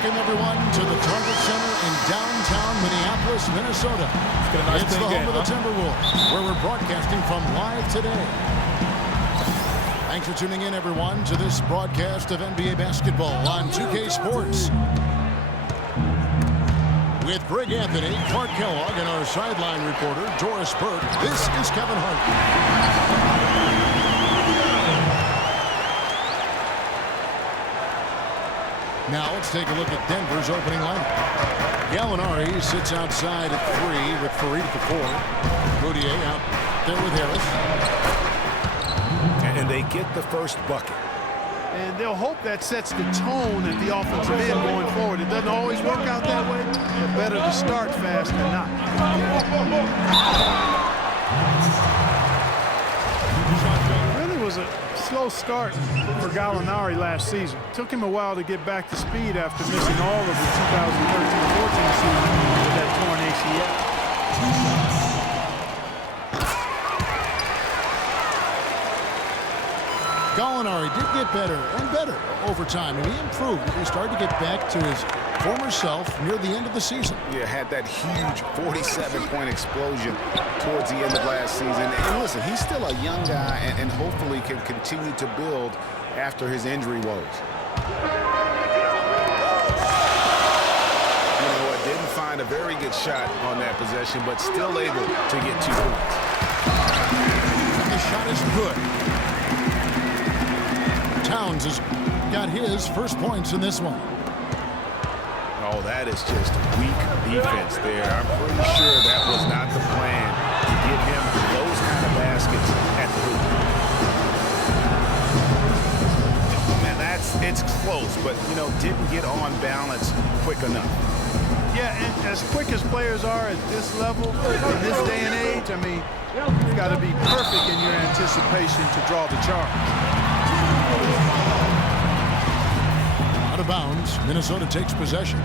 Welcome, everyone, to the Target Center in downtown Minneapolis, Minnesota. It's the home of the Timberwolves, where we're broadcasting from live today. Thanks for tuning in, everyone, to this broadcast of NBA basketball on 2K Sports. With Greg Anthony, Clark Kellogg, and our sideline reporter, Doris Burke, this is Kevin Hart. Now let's take a look at Denver's opening lineup. Gallinari sits outside at 3 with Fareed at the 4. Moutier out there with Harris. And they get the first bucket. And they'll hope that sets the tone at the offensive end going forward. It doesn't always work out that way, but better to start fast than not. It really was a slow start for Gallinari last season. Took him a while to get back to speed after missing all of the 2013-14 season with that torn ACL. Gallinari did get better and better over time, and he improved. He started to get back to his former self near the end of the season. Yeah, had that huge 47-point explosion towards the end of last season. And listen, he's still a young guy and hopefully can continue to build after his injury woes. You know what, didn't find a very good shot on that possession, but still able to get 2 points. The shot is good. Towns has got his first points in this one. Oh, that is just weak defense there. I'm pretty sure that was not the plan to get him those kind of baskets at the hoop. Man, it's close, but, you know, didn't get on balance quick enough. Yeah, and as quick as players are at this level, in this day and age, I mean, you've got to be perfect in your anticipation to draw the charge. Out of bounds, Minnesota takes possession.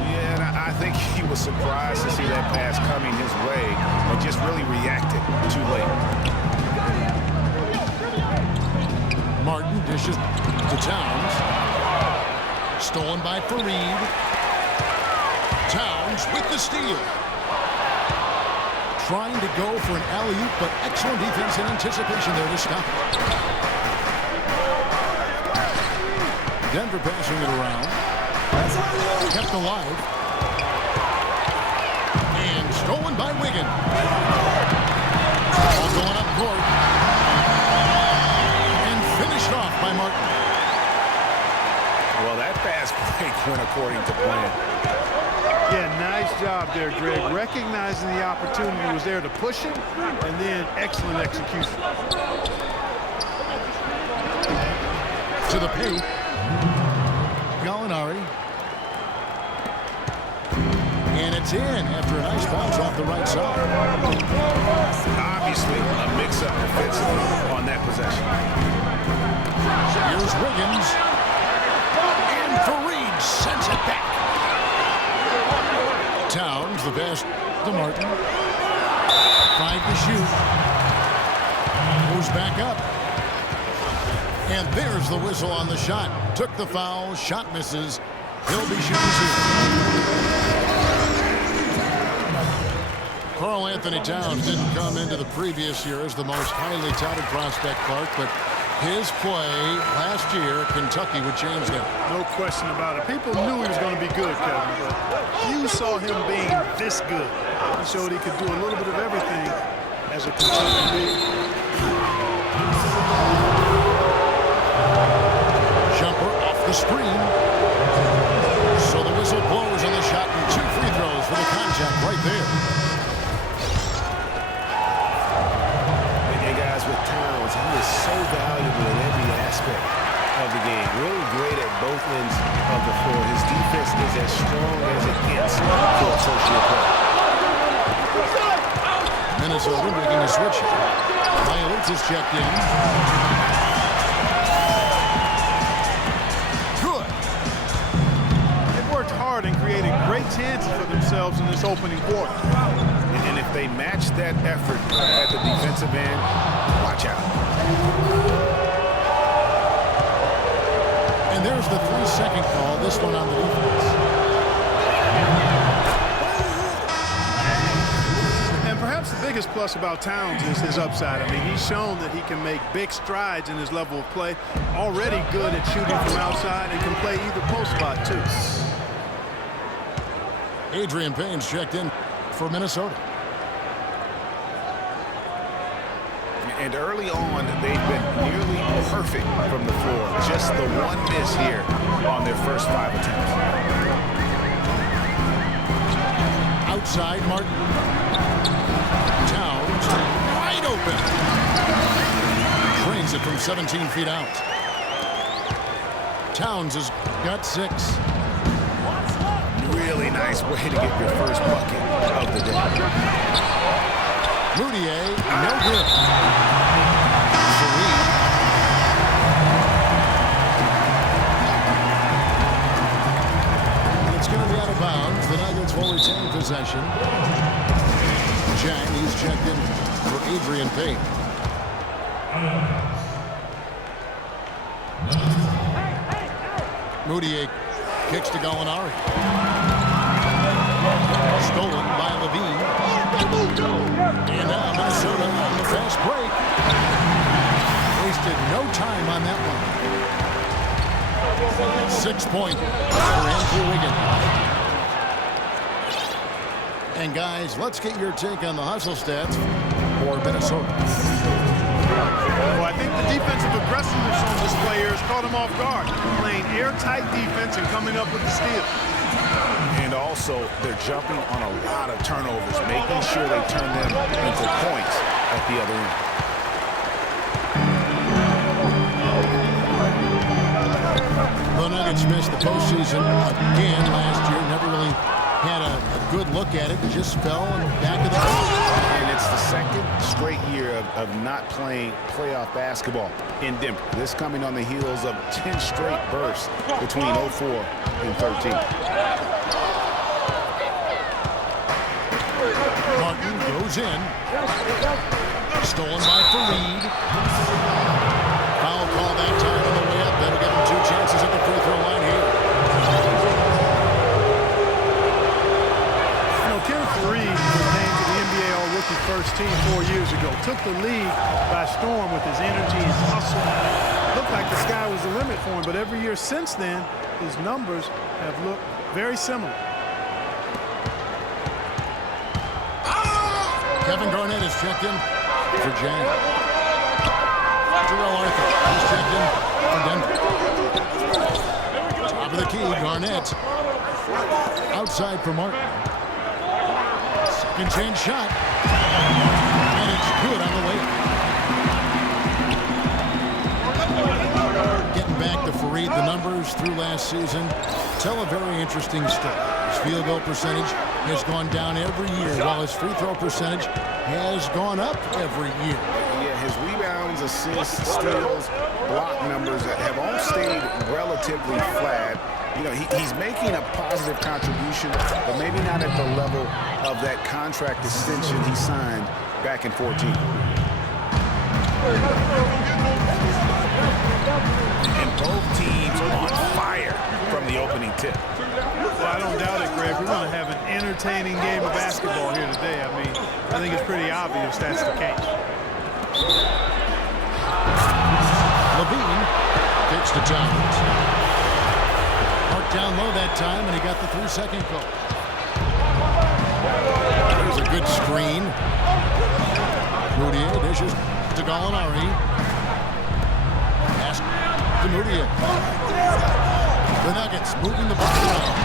Yeah, and I think he was surprised to see that pass coming his way, but just really reacted too late. Martin dishes to Towns. Stolen by Fareed. Towns with the steal. Trying to go for an alley-oop, but excellent defense and anticipation there to stop it. Denver passing it around. Kept alive. And stolen by Wiggin. Ball going up court. And finished off by Martin. Well, that fast break went according to plan. Yeah, nice job there, Greg. Recognizing the opportunity was there to push it, and then excellent execution. To the paint. Gallinari. And it's in after a nice bounce off the right side. Obviously, a mix-up defensively on that possession. Here's Wiggins. And Fareed sends it back. Towns, the pass to Martin. 5 to shoot. Goes back up. And there's the whistle on the shot. Took the foul. Shot misses. He'll be shooting soon. Karl Anthony Towns didn't come into the previous year as the most highly touted prospect, Clark, but his play last year at Kentucky would change that. No question about it. People knew he was going to be good, Kevin, but few saw him being this good. He showed he could do a little bit of everything as a Kentucky big. Jumper off the screen. So the whistle blows on the shot and 2 free throws for the contact right there. And guys, with Towns, he is so valuable in every aspect of the game. Really great at both ends of the floor. His defense is as strong as it gets for a first-year player. Minnesota making a switch. Violence is checked in. Good. They've worked hard and created great chances for themselves in this opening quarter. And if they match that effort at the defensive end, watch out. And there's the the 3-second call, this one on the defense. And perhaps the biggest plus about Towns is his upside. I mean, he's shown that he can make big strides in his level of play. Already good at shooting from outside and can play either post spot, too. Adrian Payne's checked in for Minnesota. And early on, they've been nearly perfect from the floor. Just the one miss here on their first 5 attempts. Outside, Martin. Towns, wide open. Drains it from 17 feet out. Towns has got 6. Really nice way to get your first bucket of the day. Moutier, no good. Fareed. It's going to be out of bounds. The Nuggets will retain possession. Chang, he's checked in for Adrian Payne. Moutier kicks to Gallinari. Stolen by Levine. And now Minnesota on the fast break. Wasted no time on that one. 6 point for Andrew Wiggins. And guys, let's get your take on the hustle stats for Minnesota. Well, I think the defensive aggressiveness on display here has caught him off guard. Playing airtight defense and coming up with the steal. And also, they're jumping on a lot of turnovers, making sure they turn them into points at the other end. The Nuggets missed the postseason again last year. Never really had a good look at it. Just fell back of the And it's the second straight year of not playing playoff basketball in Denver. This coming on the heels of 10 straight bursts between 04 and 13. Martin goes in. Stolen by Fareed. Foul call that time on the way up. That'll give him 2 chances at the free throw line here. You know, Kenneth Fareed was named to the NBA All-Rookie First Team 4 years ago. Took the league by storm with his energy and hustle. Looked like the sky was the limit for him, but every year since then, his numbers have looked very similar. Kevin Garnett is checked in for Jang. Terrell Arthur is checked in for Denver. Top of the key, Garnett. Outside for Martin. Second chance shot. And it's good on the way. Getting back to Fareed, the numbers through last season tell a very interesting story. His field goal percentage has gone down every year, while his free throw percentage has gone up every year. Yeah, his rebounds, assists, steals, block numbers have all stayed relatively flat. You know, he's making a positive contribution, but maybe not at the level of that contract extension he signed back in 14. And both teams on fire from the opening tip. Well, I don't doubt it, Greg. We're going to have an entertaining game of basketball here today. I mean, I think it's pretty obvious that's the case. Levine kicks to Towns. Marked down low that time, and he got the 3-second call. There's a good screen. Moutier dishes to Gallinari. Pass to Moutier. The Nuggets moving the ball around.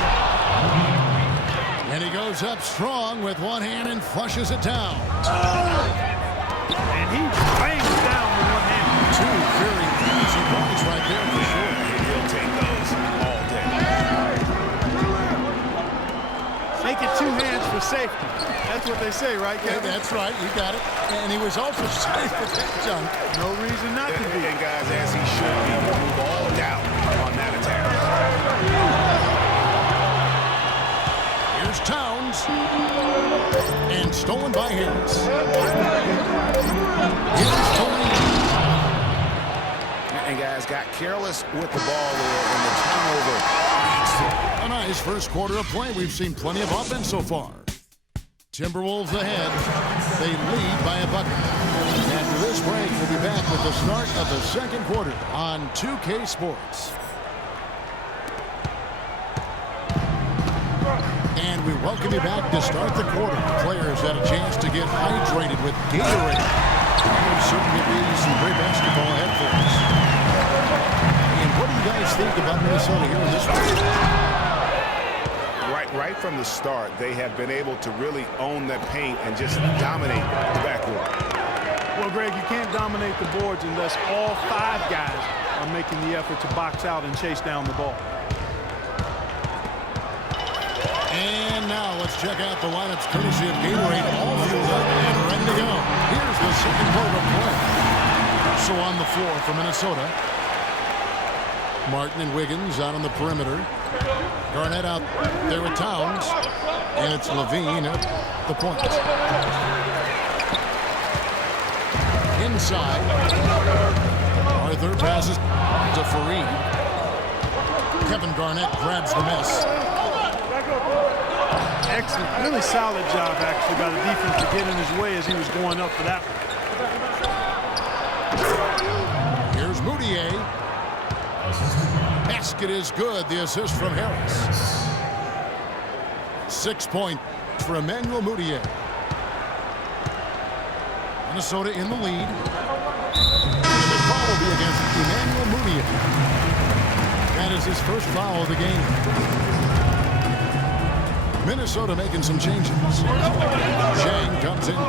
And he goes up strong with one hand and flushes it down. And he bangs down with one hand. 2 very easy points right there for sure. He'll take those all day. Make it 2 hands for safety. That's what they say, right, Kevin? Yeah, that's right. You got it. And he was also safe with that jump. No reason not to be. And guys, as he should be, remove all doubt on that attack. Here's Towns. And stolen by Harris. Here's Tony. And guys, guys got careless with the ball there, and the turnover eats it. A nice first quarter of play. We've seen plenty of offense so far. Timberwolves ahead. They lead by a bucket. After this break, we'll be back with the start of the second quarter on 2K Sports. And we welcome you back to start the quarter. The players had a chance to get hydrated with Gatorade. There's certainly be some great basketball ahead for us. And what do you guys think about Minnesota here in this one? Right from the start, they have been able to really own that paint and just dominate the backcourt. Well, Greg, you can't dominate the boards unless all 5 guys are making the effort to box out and chase down the ball. And now let's check out the lineups courtesy of Gatorade, all fueled up and ready to go. Here's the second quarter of play. So on the floor for Minnesota, Martin and Wiggins out on the perimeter. Garnett out there with Towns. And it's Levine at the point. Inside, Arthur passes to Fareed. Kevin Garnett grabs the miss. Excellent. Really solid job, actually, by the defense to get in his way as he was going up for that one. Here's Moutier. Basket is good. The assist from Harris. 6 points for Emmanuel Moutier. Minnesota in the lead. And the foul will be against Emmanuel Moutier. That is his first foul of the game. Minnesota making some changes. Shane comes in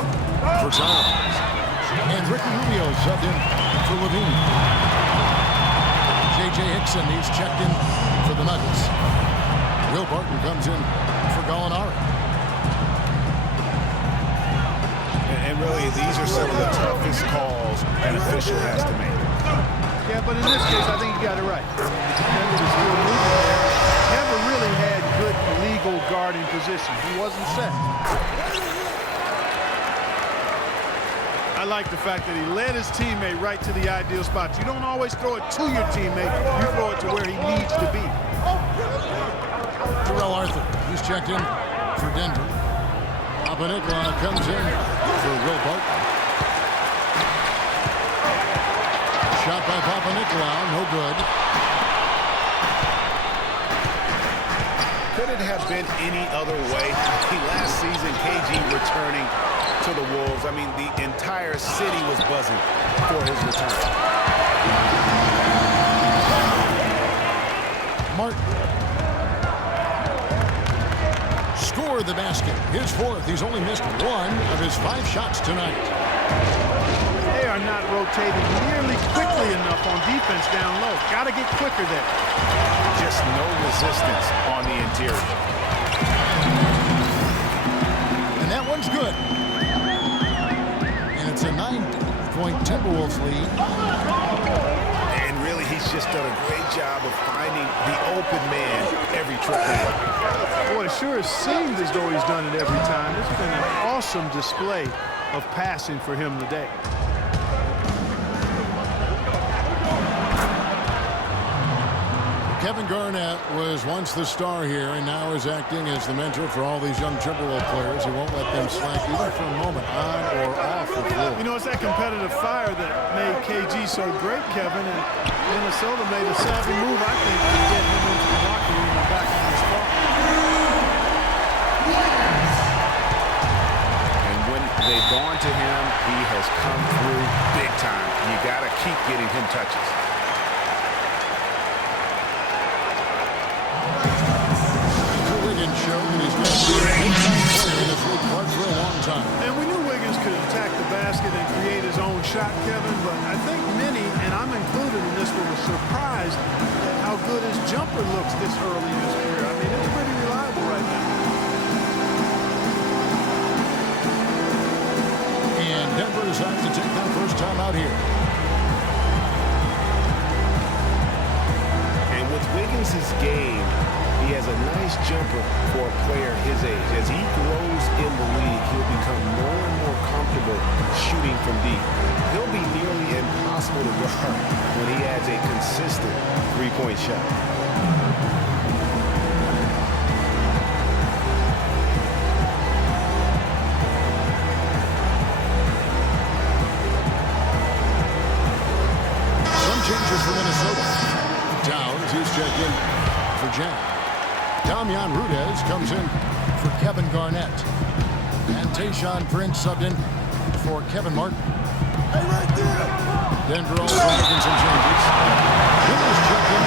for Towns. And Ricky Rubio subbed in for Levine. J.J. Hickson, he's checked in for the Nuggets. Will Barton comes in for Gallinari. And really, these are some of the toughest calls an official has to make. Yeah, but in this case, I think you got it right. Never really had good legal guarding position. He wasn't set. I like the fact that he led his teammate right to the ideal spot. You don't always throw it to your teammate. You throw it to where he needs to be. Terrell Arthur, he's checked in for Denver. Papanikolaou comes in for Will Barton. Shot by Papanikolaou, no good. Could it have been any other way? Last season, KG returning to the Wolves. I mean, the entire city was buzzing for his return. Martin. Scored the basket. His 4th. He's only missed 1 of his 5 shots tonight. They are not rotating nearly quickly enough on defense down low. Got to get quicker there. Just no resistance on the interior. And that one's good. And it's a 9-point Timberwolves lead. And really, he's just done a great job of finding the open man every trip. Boy, it sure seemed as though he's done it every time. It's been an awesome display of passing for him today. Kevin Garnett was once the star here and now is acting as the mentor for all these young Timberwolves players. He won't let them slack even for a moment on or off the floor. You know, it's that competitive fire that made KG so great, Kevin, and Minnesota made a savvy move, I think, to get him into the locker room and back on the spot. And when they've gone to him, he has come through big time. You got to keep getting him touches. Showed that he's going to be a big-time player in this league for a long time. And we knew Wiggins could attack the basket and create his own shot, Kevin, but I think many, and I'm included in this one, were surprised at how good his jumper looks this early in his career. I mean, it's pretty reliable right now. And Denver is out to take that first time out here. And with Wiggins' game, He has a nice jumper for a player his age. As he grows in the league, he'll become more and more comfortable shooting from deep. He'll be nearly impossible to guard when he adds a consistent three-point shot. Changes for Minnesota. Downs, he's checked in for Jack. Damian Rudez comes in for Kevin Garnett. And Tayshaun Prince subbed in for Kevin Martin. Hey, right there! Denver also making some changes. Rudez checked in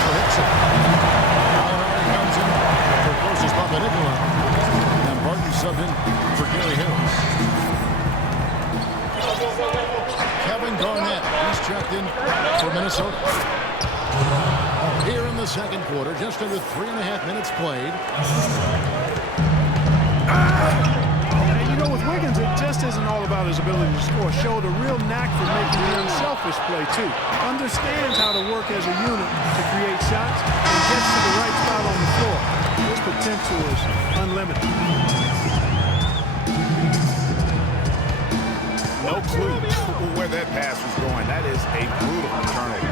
for Hickson. Alvarado comes in for Kostas Papanikolaou. And Martin subbed in for Gary Harris. Kevin Garnett, he's checked in for Minnesota. Here in the second quarter, just under 3.5 minutes played. And you know, with Wiggins, it just isn't all about his ability to score. Showed a real knack for making the unselfish play, too. Understands how to work as a unit to create shots and gets to the right spot on the floor. His potential is unlimited. No clue where that pass was going. That is a brutal turnover.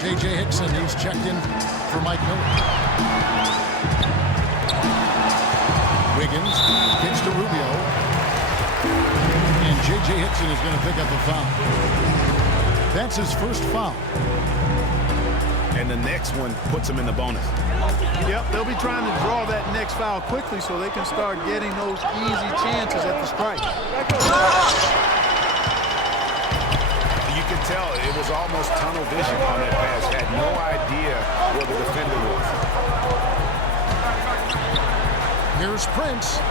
J.J. Hickson, he's checked in for Mike Miller. Wiggins kicks to Rubio. And J.J. Hickson is going to pick up a foul. That's his first foul. And the next one puts him in the bonus. Yep, they'll be trying to draw that next foul quickly so they can start getting those easy chances at the strike. You can tell it was almost tunnel vision on that pass. Had no idea where the defender was. Here's Prince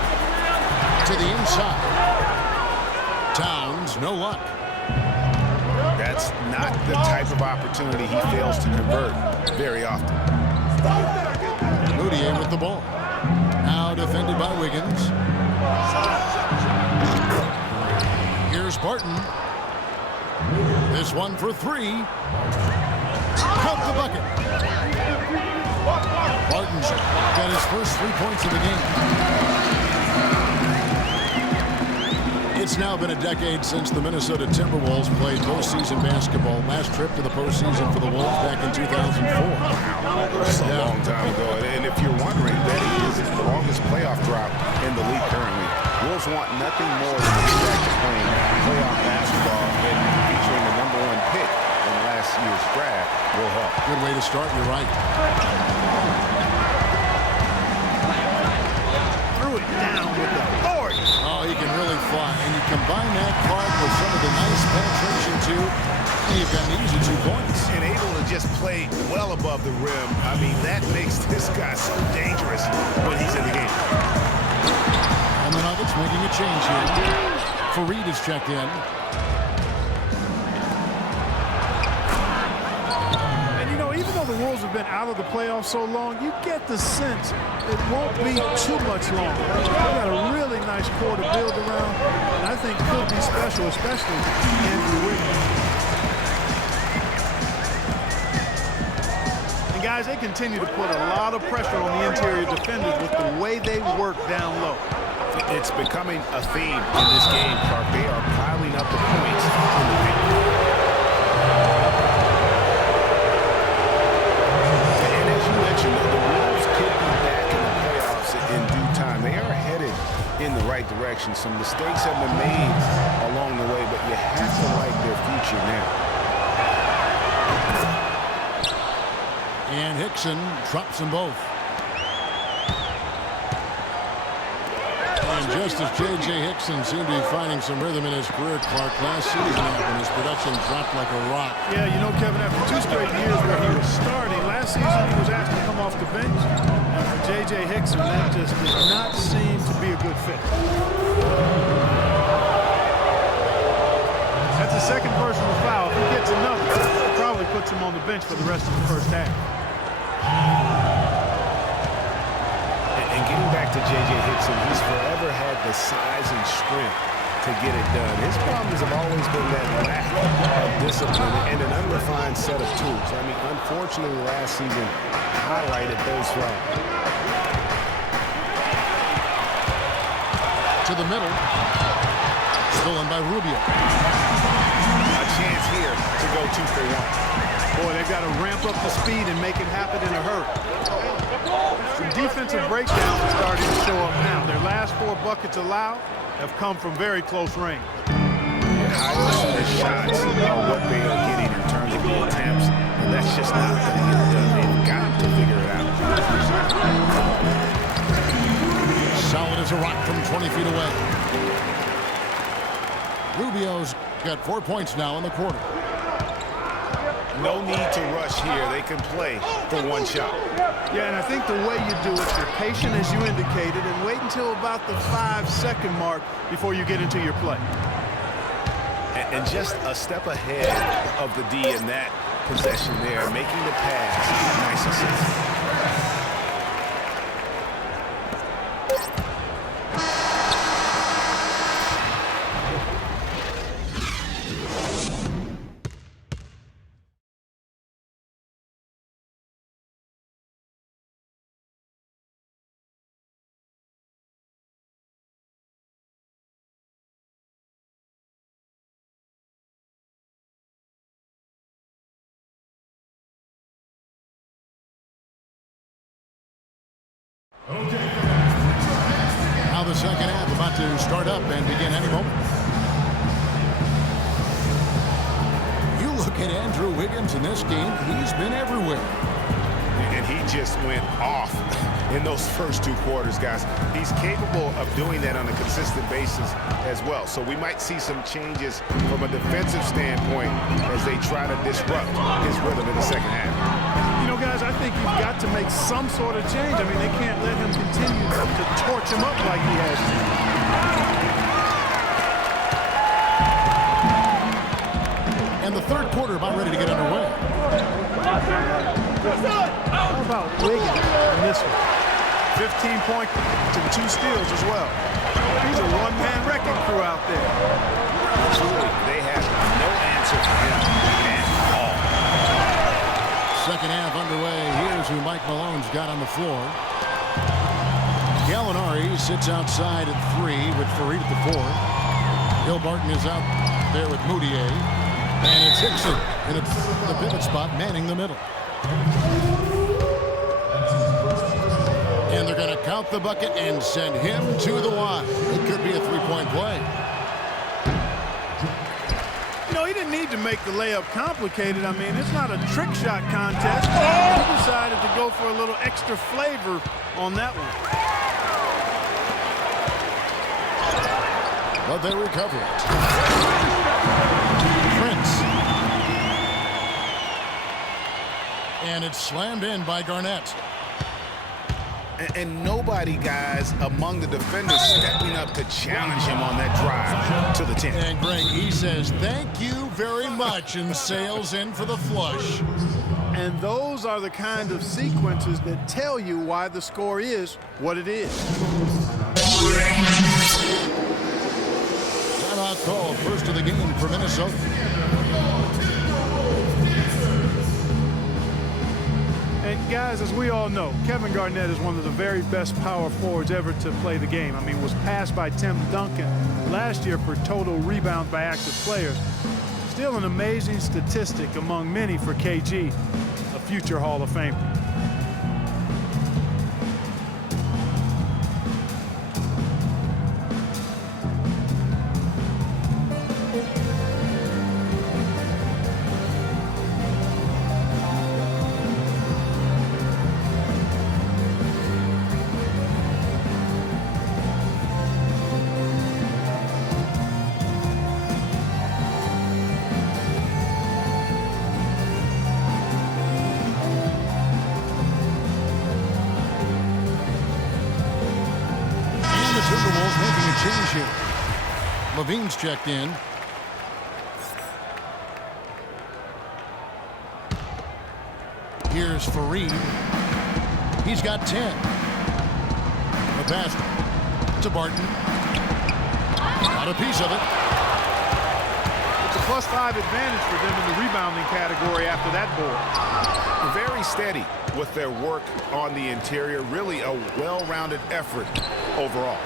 to the inside. Towns, no luck. That's not the type of opportunity he fails to convert very often. Moutier with the ball. Now defended by Wiggins. Here's Barton. This one for three. Count the bucket. Barton's got his first 3 points of the game. It's now been a decade since the Minnesota Timberwolves played postseason basketball. Last trip to the postseason for the Wolves back in 2004. That's a long time ago. And if you're wondering, that is the longest playoff drought in the league currently. Wolves want nothing more than to get back to playing playoff basketball, and featuring the #1 pick in last year's draft will help. Good way to start, you're right. Threw it down with authority. Oh, he can really fly. And you combine that part with some of the nice penetration, too, and you've got an easy 2 points. And able to just play well above the rim. I mean, that makes this guy so dangerous when he's in the game. And the Nuggets making a change here. Fareed is checked in. And, you know, even though the Wolves have been out of the playoffs so long, you get the sense it won't be too much longer. They've got a really nice core to build around, and I think could be special, especially Andrew Wiggins. And, guys, they continue to put a lot of pressure on the interior defenders with the way they work down low. It's becoming a theme in this game, Clark. They are piling up the points in the paint. And as you mentioned, the Wolves could be back in the playoffs in due time. They are headed in the right direction. Some mistakes have been made along the way, but you have to like their future now. And Hickson drops them both. And just as J.J. Hickson seemed to be finding some rhythm in his career, Clark, last season when his production dropped like a rock. Yeah, you know, Kevin, after 2 straight years where he was starting, last season he was asked to come off the bench. And for J.J. Hickson, that just did not seem to be a good fit. That's the second personal foul. If he gets another, it probably puts him on the bench for the rest of the first half. And getting back to J.J. Hickson, he's forever had the size and strength to get it done. His problems have always been that lack of discipline and an unrefined set of tools. I mean, unfortunately, last season, highlighted those flags. To the middle. Stolen by Rubio. A chance here to go 2 for 1. Boy, they've got to ramp up the speed and make it happen in a hurry. Some defensive breakdowns are starting to show up now. Their last 4 buckets allowed have come from very close range. High shots are what they are getting in terms of the attempts, and that's just not going to get done. They've got to figure it out. Solid as a rock from 20 feet away. Rubio's got 4 points now in the quarter. No need to rush here. They can play for 1 shot. Yeah, and I think the way you do it, you're patient as you indicated, and wait until about the 5-second mark before you get into your play. And just a step ahead of the D in that possession there, making the pass. Nice assist. Now the second half about to start up and begin any moment. You look at Andrew Wiggins in this game, he's been everywhere. And he just went off in those first 2 quarters, guys. He's capable of doing that on a consistent basis as well. So we might see some changes from a defensive standpoint as they try to disrupt his rhythm in the second half. You know, guys, I think you've got to make some sort of change. I mean, they can't let him continue to torch him up like he has to. And the third quarter about ready to get underway. How about Wiggins in this one? 15 points to 2 steals as well. He's a one-man wrecking crew out there. Absolutely. They have no answer for him at all. Second half underway. Here's who Mike Malone's got on the floor. Gallinari sits outside at 3 with Fareed at the 4. Bill Barton is out there with Moutier. And it's Hickson in the pivot spot, manning the middle. And they're going to count the bucket and send him to the line. It could be a 3-point play. You know, he didn't need to make the layup complicated. I mean, it's not a trick shot contest. He decided to go for a little extra flavor on that one. But they recover it. Prince. And it's slammed in by Garnett. And nobody, guys, among the defenders stepping up to challenge him on that drive to the 10. And Greg, he says, thank you very much, and sails in for the flush. And those are the kind of sequences that tell you why the score is what it is. Timeout call, first of the game for Minnesota. And guys, as we all know, Kevin Garnett is one of the very best power forwards ever to play the game. I mean, was passed by Tim Duncan last year for total rebound by active players. Still an amazing statistic among many for KG, a future Hall of Famer. Levine's checked in. Here's Fareed. He's got 10. The pass to Barton. Got a piece of it. It's a +5 advantage for them in the rebounding category after that board. Very steady with their work on the interior. Really a well-rounded effort overall.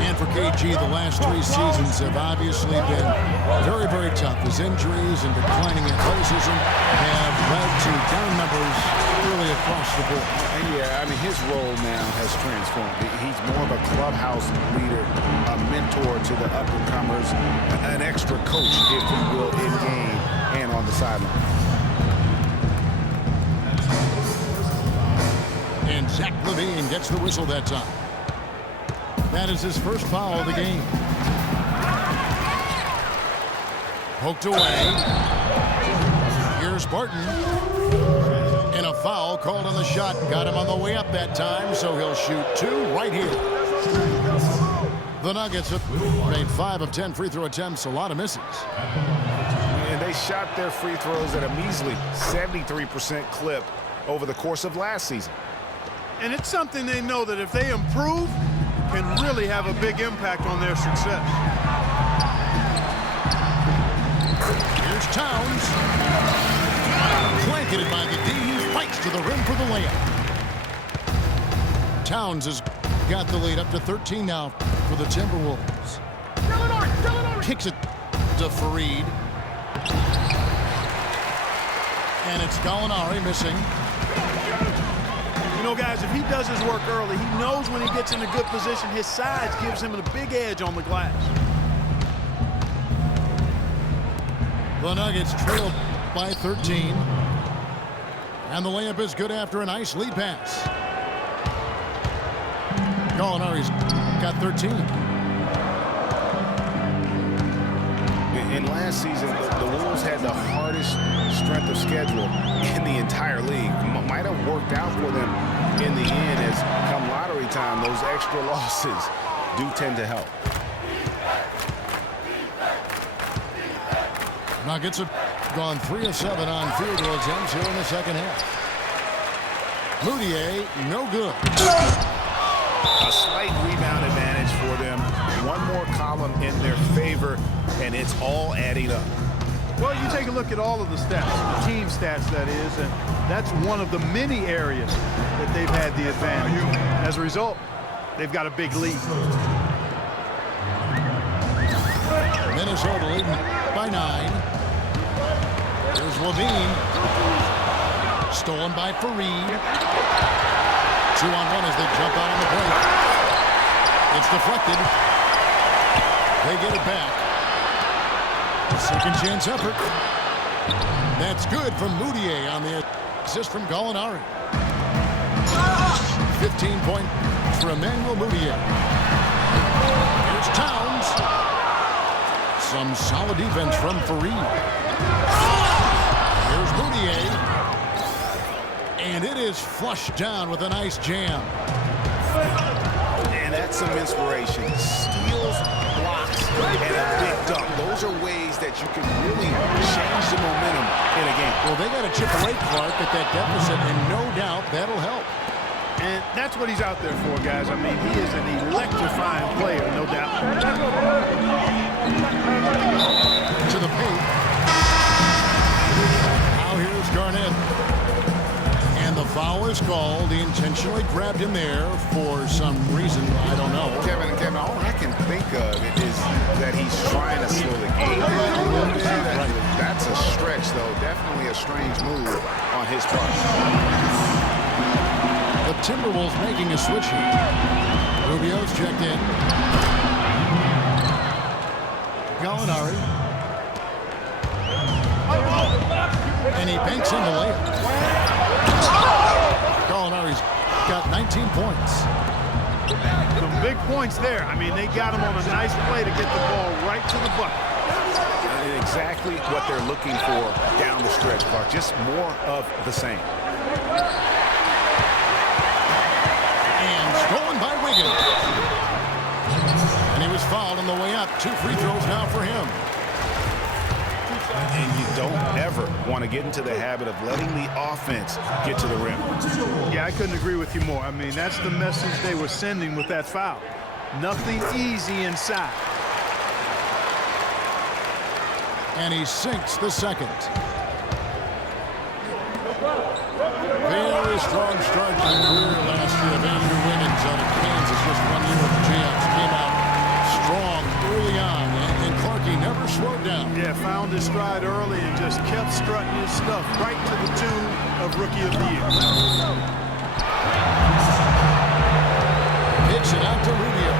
And for KG, the last 3 seasons have obviously been very, very tough. His injuries and declining athleticism have led to down numbers really across the board. And yeah, I mean, his role now has transformed. He's more of a clubhouse leader, a mentor to the up-and-comers, an extra coach, if you will, in-game and on the sideline. And Zach LaVine gets the whistle that time. That is his first foul of the game. Poked away. Here's Barton. And a foul called on the shot. Got him on the way up that time, so he'll shoot 2 right here. The Nuggets have made 5 of 10 free throw attempts, a lot of misses. And they shot their free throws at a measly 73% clip over the course of last season. And it's something they know that if they improve, can really have a big impact on their success. Here's Towns. Blanketed by the D. He fights to the rim for the layup. Towns has got the lead up to 13 now for the Timberwolves. Kicks it to Fareed. And it's Gallinari missing. You know, guys, if he does his work early, he knows when he gets in a good position, his size gives him a big edge on the glass. The Nuggets trail by 13. And the layup is good after a nice lead pass. Gallinari's got 13. In last season, the Wolves had the hardest strength of schedule in the entire league. Might have worked out for them in the end, as come lottery time, those extra losses do tend to help. Nuggets have gone 3 of 7 on field goal attempts here in the second half. Moutier, no good. A slight rebound advantage for them. One more column in their favor, and it's all adding up. Well, you take a look at all of the stats, the team stats, that is, and that's one of the many areas that they've had the advantage. As a result, they've got a big lead. Minnesota leading by 9. There's LaVine. Stolen by Fareed. 2-on-1 as they jump out on the break. It's deflected. They get it back. Second chance effort. That's good from Moutier on the assist from Gallinari. 15 points for Emmanuel Moutier. Here's Towns. Some solid defense from Fareed. Here's Moutier. And it is flushed down with a nice jam. And that's some inspiration. Steals, blocks, and a big dunk. Those are ways that you can really change the momentum in a game. Well, they got to chip away, Clark, at that deficit, and no doubt that'll help. And that's what he's out there for, guys. I mean, he is an electrifying player, no doubt. To the paint. Now here's Garnett. And the foul is called. He intentionally grabbed him there for some reason. I don't know. Kevin, all I can think of is that he's trying to slow the game down a little bit. That's a stretch, though. Definitely a strange move on his part. The Timberwolves making a switch here. Rubio's checked in. Gallinari. And he banks in the layup. Gallinari's got 19 points. Some big points there. I mean, they got him on a nice play to get the ball right to the bucket. Exactly what they're looking for down the stretch, Clark. Just more of the same. And stolen by Wiggins. And he was fouled on the way up. 2 free throws now for him. And you don't ever want to get into the habit of letting the offense get to the rim. Yeah, I couldn't agree with you more. I mean, that's the message they were sending with that foul. Nothing easy inside. And he sinks the second. Very strong start to the career last year of Andrew Wiggins out of Kansas. Just 1 year with the Jayhawks. Came out strong early on, and Clarkie never slowed down. Yeah, found his stride early and just kept strutting his stuff right to the tune of Rookie of the Year. Kicks it out to Rubio.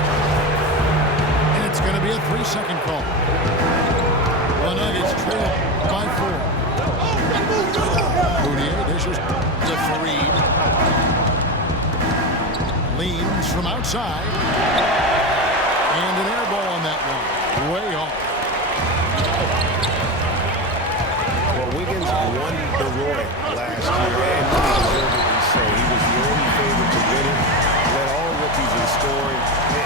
And it's going to be a 3-second call. The Nuggets trail by 4. Moutier dishes to Fareed. Leans from outside. And an air ball on that one. Way off. Well, Wiggins won the Roy last year, and really deservedly so. He was the only favorite to win it. Led all rookies in scoring.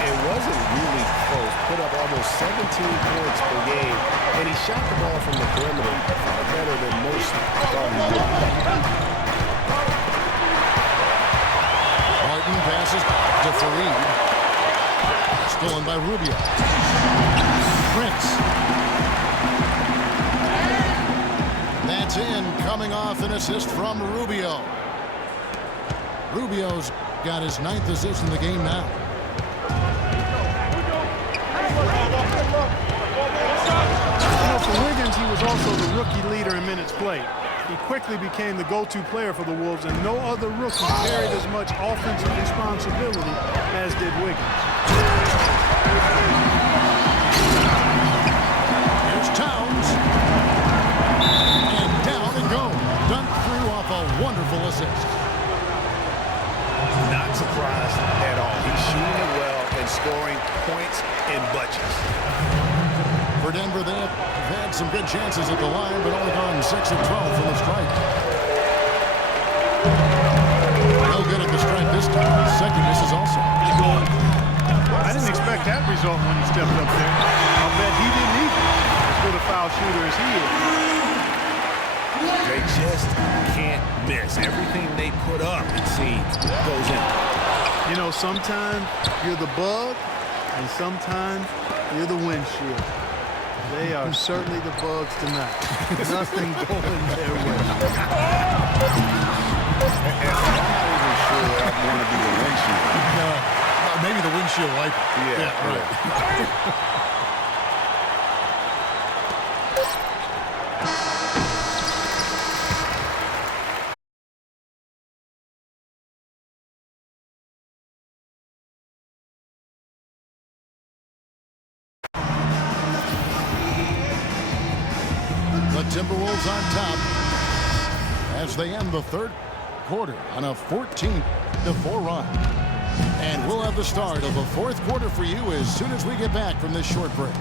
It wasn't really close. Put up almost 17 points per game, and he shot the ball from the perimeter far better than most thought he would. Martin passes to Fareed. Stolen by Rubio. Prince. That's in, coming off an assist from Rubio. Rubio's got his 9th assist in the game now. For Wiggins, he was also the rookie leader in minutes played. He quickly became the go-to player for the Wolves, and no other rookie carried as much offensive responsibility as did Wiggins. Here's Towns. And down and go. Dunked through off a wonderful assist. Not surprised at all. He's shooting it well and scoring points in bunches. For Denver, they've had some good chances at the line, but only gone 6 of 12 from the strike. No good at the strike this time. Second misses also. I didn't expect that result when he stepped up there. I'll bet he didn't either, as good a foul shooter as he is. They just can't miss. Everything they put up, it seems, goes in. You know, sometimes you're the bug, and sometimes you're the windshield. They are certainly the bugs tonight. Nothing going their way. I'm not even sure that I want to be the windshield. Maybe the windshield wiper. Yeah, right. The Timberwolves on top as they end the third quarter on a 14-4 run. And we'll have the start of the fourth quarter for you as soon as we get back from this short break.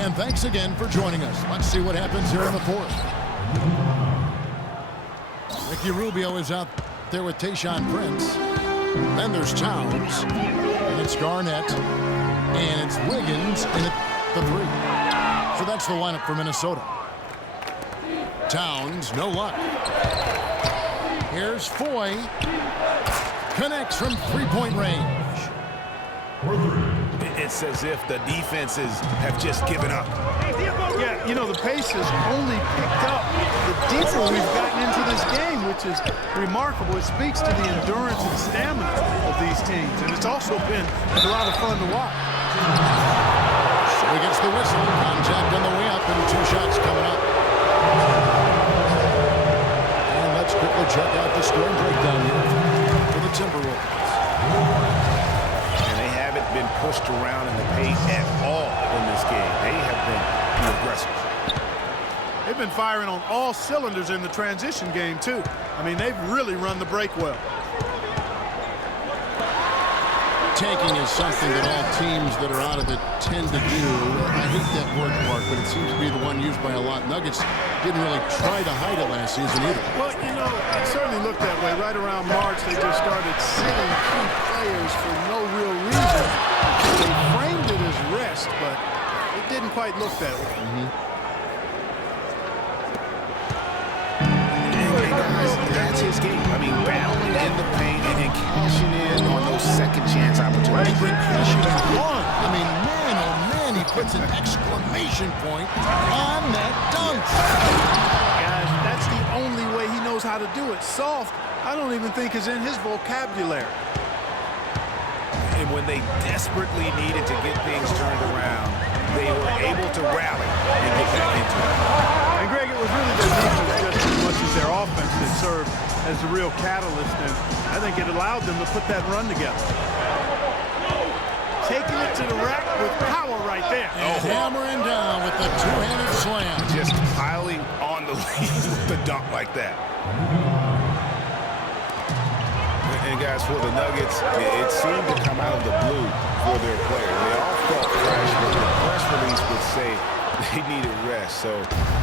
And thanks again for joining us. Let's see what happens here in the fourth. Ricky Rubio is out there with Tayshaun Prince. Then there's Towns. And it's Garnett. And it's Wiggins in the 3. So that's the lineup for Minnesota. Towns, no luck. Here's Foy. Connects from 3-point range. It's as if the defenses have just given up. Yeah, you know, the pace has only picked up the deeper we've gotten into this game, which is remarkable. It speaks to the endurance and stamina of these teams, and it's also been a lot of fun to watch. So he gets the whistle. Contact on the way up, and 2 shots coming up. And let's quickly check out the scoring breakdown here for the Timberwolves. And they haven't been pushed around in the paint at all in this game. They have been the aggressors. They've been firing on all cylinders in the transition game, too. I mean, they've really run the break well. Tanking is something that all teams that are out of it tend to do. I hate that word, Mark, but it seems to be the one used by a lot. Nuggets didn't really try to hide it last season either. Well, you know, it certainly looked that way. Right around March, they just started sitting key players for no real reason. They framed it as rest, but it didn't quite look that way. Hey, guys, that's his game. I mean, battling in the paint and cashing in puts an exclamation point on that dunk. Guys, that's the only way he knows how to do it. Soft, I don't even think is in his vocabulary. And when they desperately needed to get things turned around, they were able to rally and get back into it. And Greg, it was really their defense just as much as their offense that served as the real catalyst, and I think it allowed them to put that run together. Taking it to the rack with power right there. And hammering down with the two-handed slam. Just piling on the lead with the dunk like that. And guys, for the Nuggets, it seemed to come out of the blue for their players. They all felt fresh, but the press release would say they needed rest. So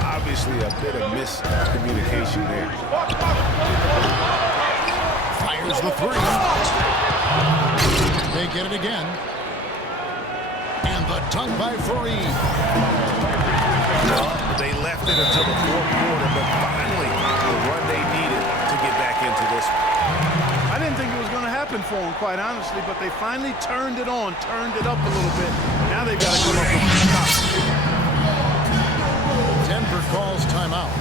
obviously a bit of miscommunication there. Fires the three. They get it again. And the dunk by Fareed. They left it until the fourth quarter, but finally the run they needed to get back into this one. I didn't think it was going to happen for them, quite honestly, but they finally turned it on, turned it up a little bit. Now they've got to come up with some shots. Denver calls timeout.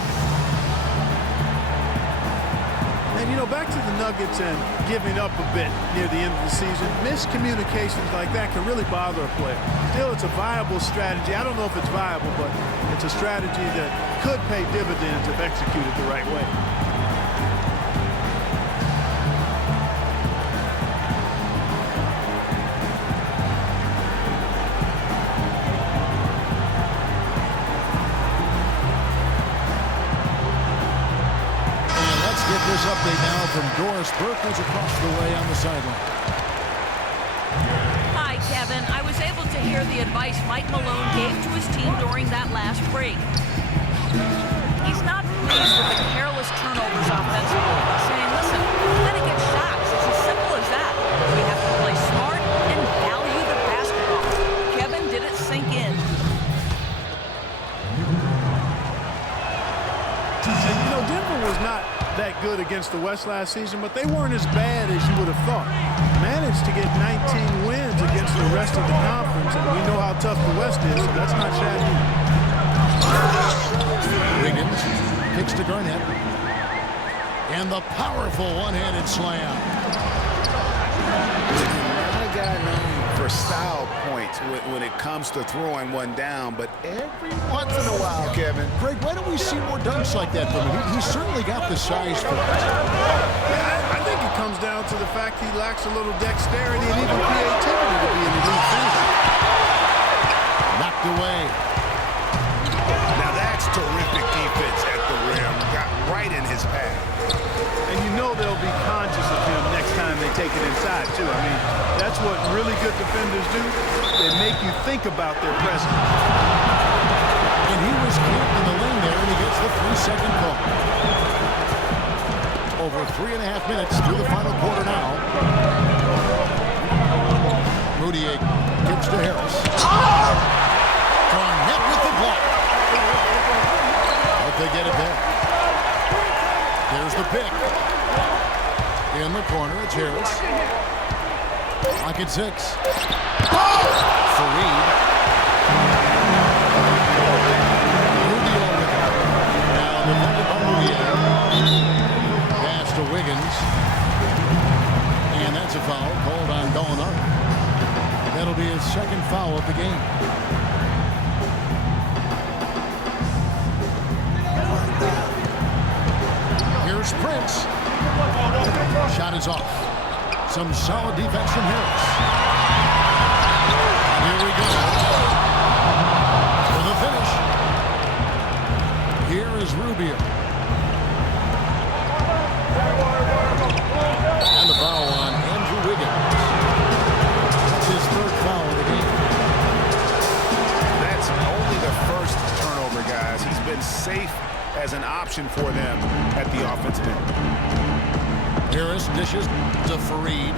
And, you know, back to the Nuggets and giving up a bit near the end of the season, miscommunications like that can really bother a player. Still, it's a viable strategy. I don't know if it's viable, but it's a strategy that could pay dividends if executed the right way. This update now from Doris Burke, who's across the way on the sideline. Hi, Kevin. I was able to hear the advice Mike Malone gave to his team during that last break. He's not pleased with the careless turnovers offensively, saying, listen, we gotta get shots. It's as simple as that. We have to play smart and value the basketball. Kevin, did it sink in? You know, Denver was not that good against the West last season, but they weren't as bad as you would have thought. Managed to get 19 wins against the rest of the conference, and we know how tough the West is, so that's not shabby. Wiggins kicks to Garnett. And the powerful one-handed slam. Not a guy known for style points when it comes to throwing one down, but every once in a while, Kevin. Greg, why don't we see more dunks like that from him? He's certainly got the size for it. Yeah, I think it comes down to the fact he lacks a little dexterity and even creativity to be an elite finisher. Knocked away. Now that's terrific defense at the rim. Got right in his path. And you know they'll be conscious of him next time they take it inside, too. I mean, that's what really good defenders do. They make you think about their presence. And he was camped in the lane there, and he gets the 3-second call. Over 3.5 minutes through the final quarter now. Moutier kicks to Harris. Garnett with the block. But they get it there. There's the pick. In the corner, it's Harris. Lock at 6. Fareed. Rubio with it. Now defended by Moutier. Pass to Wiggins. And that's a foul called on Gallinari. That'll be his second foul of the game. Here's Prince. Shot is off. Some solid defense from Harris. Here we go. For the finish. Here is Rubio. And the foul on Andrew Wiggins. That's his third foul of the game. That's only the first turnover, guys. He's been safe as an option for them at the offensive end. Harris dishes to Fareed.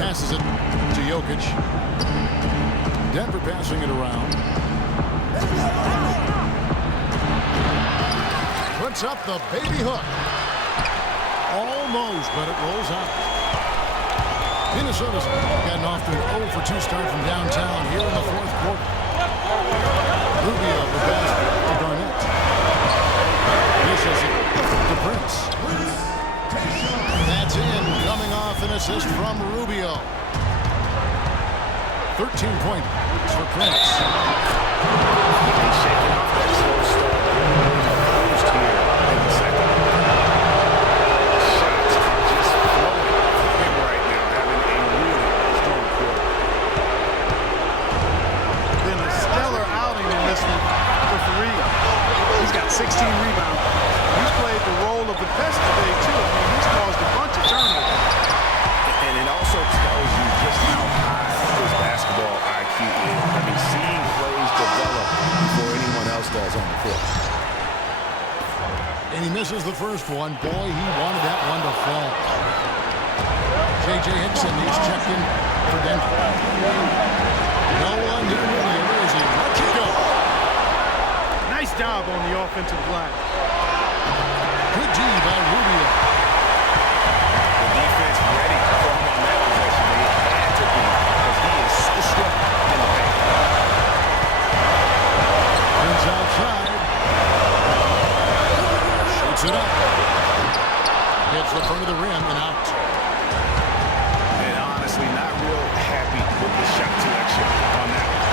Passes it to Jokic. Denver passing it around. Puts up the baby hook. Almost, but it rolls out. Minnesota's gotten off to an 0 for 2 start from downtown here in the fourth quarter. Rubio the basket to Garnett. Misses it to Prince. That's in, coming off an assist from Rubio. 13 points for Prince. He's shaking off that slow start. First here in the second. Shots are just flowing for him right now, having a really strong quarter. Been a stellar outing in this one for Fareed. He's got 16 rebounds. He's played the role of the pest today, too. I mean, he's caused a bunch of turnovers. And it also tells you just how high his basketball IQ is. I mean, seeing plays develop before anyone else does on the court. And he misses the first one. Boy, he wanted that one to fall. J.J. Hickson, he's checked in for Denver. No one here in the area as he lets it go. Nice job on the offensive glass. Good D by Rubio. The defense ready for him on that possession. They had to be, because he is so strong in the paint. Turns outside. Shoots it up. Hits the front of the rim and out. And honestly, not real happy with the shot selection on that one.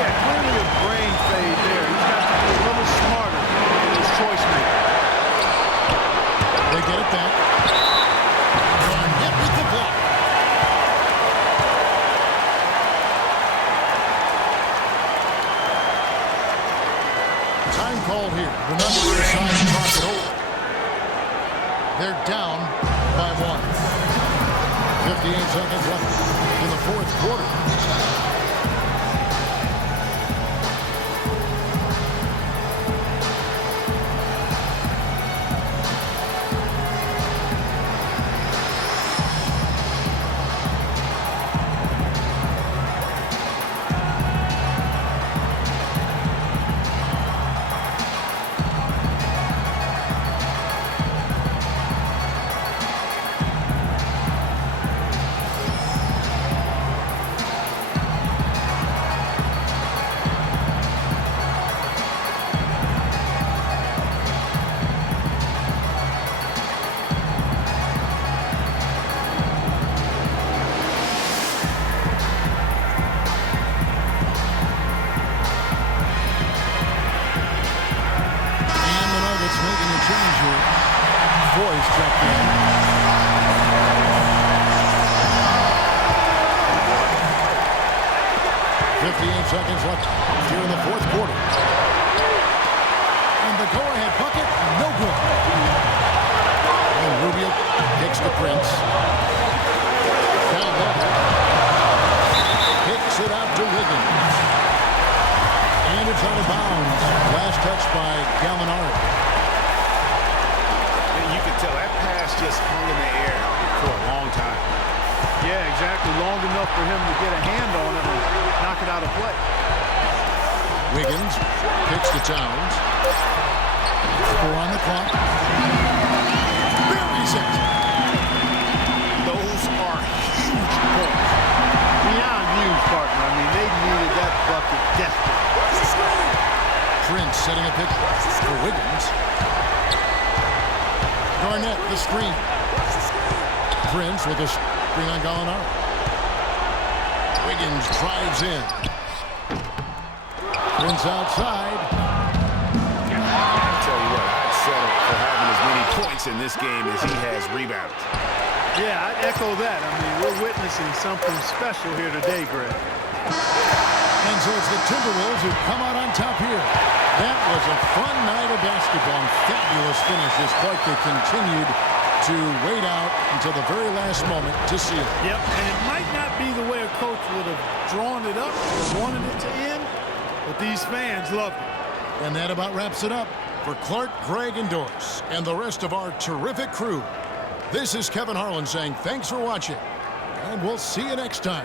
Yeah, clearly a brain fade there. He's got to be a little smarter in his choice making. They get it back. Garnett with the block. Time called here. The Nuggets decide to talk it over. They're down by 1. 58 seconds left in the fourth quarter. Boys checked in. 58 seconds left here in the fourth quarter. And the go-ahead bucket, no good. And Rubio kicks to Prince. Down low. Kicks it out to Wiggins. And it's out of bounds. Last touch by Gallinari. You can tell that pass just hung in the air for a long time. Yeah, exactly. Long enough for him to get a hand on it and knock it out of play. Wiggins kicks to Towns. 4 on the clock. Buries it. Those are huge points. Beyond huge, partner. I mean, they needed that bucket desperately. Prince setting a pick for Wiggins. Garnett, the screen. Prince with a screen on Gallinari. Wiggins drives in. Prince outside. I tell you what, I'd settle for having as many points in this game as he has rebounds. Yeah, I echo that. I mean, we're witnessing something special here today, Greg. And so it's the Timberwolves who come out on top here. That was a fun night of basketball and fabulous finishes. Clark, they continued to wait out until the very last moment to seal it. Yep, and it might not be the way a coach would have drawn it up, wanted it to end, but these fans loved it. And that about wraps it up for Clark, Greg, and Doris, and the rest of our terrific crew. This is Kevin Harlan saying thanks for watching, and we'll see you next time.